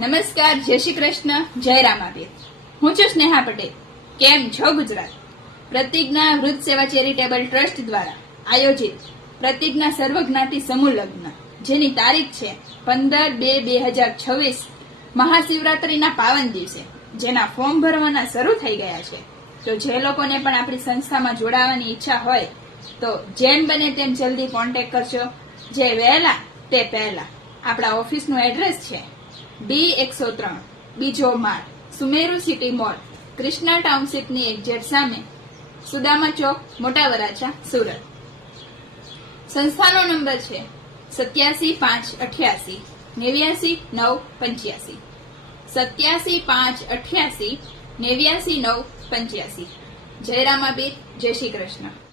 નમસ્કાર, જય શ્રી કૃષ્ણ, જય રામાબેન. હું છું સ્નેહા પટેલ. કેમ છો ગુજરાત? પ્રતિજ્ઞા વૃદ્ધ સેવા ચેરિટેબલ ટ્રસ્ટ દ્વારા આયોજિત પ્રતિજ્ઞા સર્વજ્ઞાતિ સમૂહ લગ્ન, જેની તારીખ છે પંદર બે બે હજાર છવ્વીસ, મહાશિવરાત્રીના પાવન દિવસે. જેના ફોર્મ ભરવાના શરૂ થઈ ગયા છે. તો જે લોકોને પણ આપણી સંસ્થામાં જોડાવાની ઈચ્છા હોય, તો જેમ બને તેમ જલ્દી કોન્ટેક્ટ કરજો. જે વહેલા, તે પહેલા. આપણા ઓફિસનું એડ્રેસ છે ડી એકસો ત્રણ બીજો માળ સુમેરુ સિટી મોલ, કૃષ્ણા ટાઉનશીપની એક્ઝેટ સામે, સુદામા ચોક મોટા વરાછા સુરત. સંસ્થાનો નંબર છે સત્યાસી પાંચ અઠ્યાસી, નેવ્યાસી નવ પંચ્યાસી. સત્યાસી પાંચ અઠ્યાસી, નેવ્યાસી નવ પંચ્યાસી. જયરામાબીર જય શ્રી કૃષ્ણ.